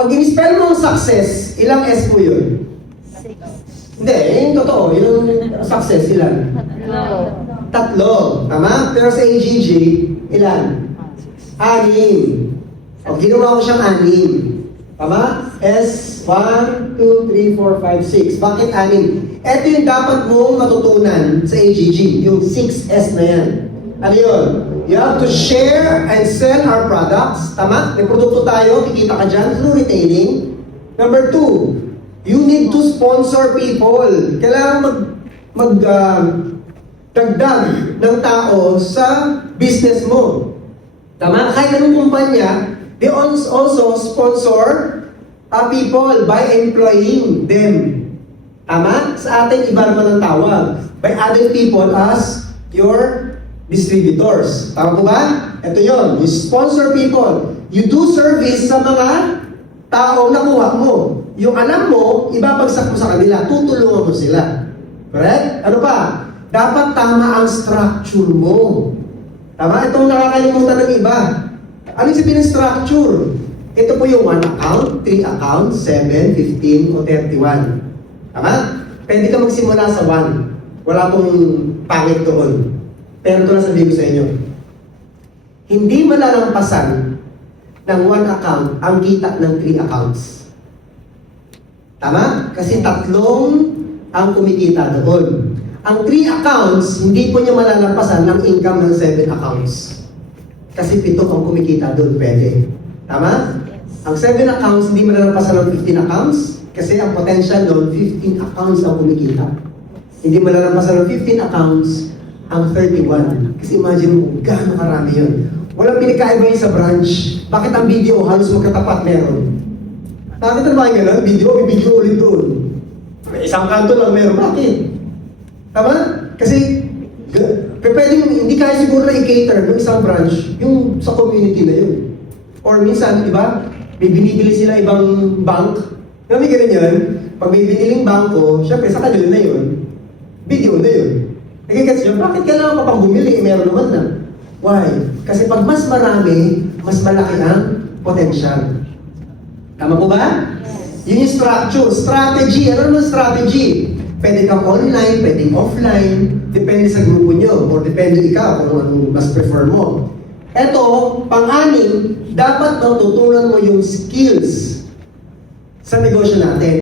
Pag in-spell mo ang success, ilang S po yun? Hindi, yung totoo. Yung success, ilan? Tatlo. Tama? Pero sa AGG, ilan? 6. O, ginawa ko siyang 6. Tama? S, 1, 2, 3, 4, 5, 6. Bakit 6? Ito yung dapat mong matutunan sa AGG. Yung 6S na yan. Ano yun? You have to share and sell our products. Tama? May produkto tayo, kikita ka dyan through retailing. Number 2, you need to sponsor people. Kailangan dagdag ng tao sa business mo. Tama? Kahit anong kumpanya, they also sponsor people by employing them. Tama? Sa atin, iba naman ang tawag. By adding people as your distributors. Tama po ba? Ito yon. You sponsor people. You do service sa mga taong nakuha mo. Yung alam mo, ibabagsak mo sa kanila. Tutulungan mo sila. Correct? Ano pa? Dapat tama ang structure mo. Tama? Itong nakakalimutan ng iba. Ano yung sabihin ng structure? Ito po yung 1 account, 3 accounts, 7, 15, o 31. Tama? Pwede ka magsimula sa 1. Wala pong pangit doon. Pero ito na sabihin ko sa inyo. Hindi malalampasan ng 1 account ang kita ng 3 accounts. Tama? Kasi 3 ang kumikita doon. Ang 3 accounts, hindi po niya malalampasan ng income ng 7 accounts. Kasi 7 ang kumikita doon, pwede. Tama? Ang 7 accounts, hindi malalampasan ng 15 accounts. Kasi ang potential doon, 15 accounts ang kumikita. Hindi malalampasan ng 15 accounts ang 31. Kasi imagine mo, gaano karami yun. Walang pinagkaiba yun sa branch. Bakit ang video halos magkatapat meron? Nakita ba yung gano'n? May video ulit doon. May isang kanto lang meron. Bakit? Tama? Kasi, pwede hindi kaya siguro na i-cater ng isang branch yung sa community na yun. Or minsan, di ba, may binibili sila ibang bank. May ganun yun. Pag may biniling bangko, syempre sa kanila na yun. Video na yun. Nagigets nyo, bakit kailangan pa pang bumili? Meron naman na. Why? Kasi pag mas marami, mas malaki ang potential. Tama po ba? Yun yung structure. Strategy. Ano naman strategy? Pwede kang online, pwedeng offline. Depende sa grupo nyo. Or depende ikaw kung ano mas prefer mo. Eto, pang-anim, dapat matutunan mo yung skills sa negosyo natin.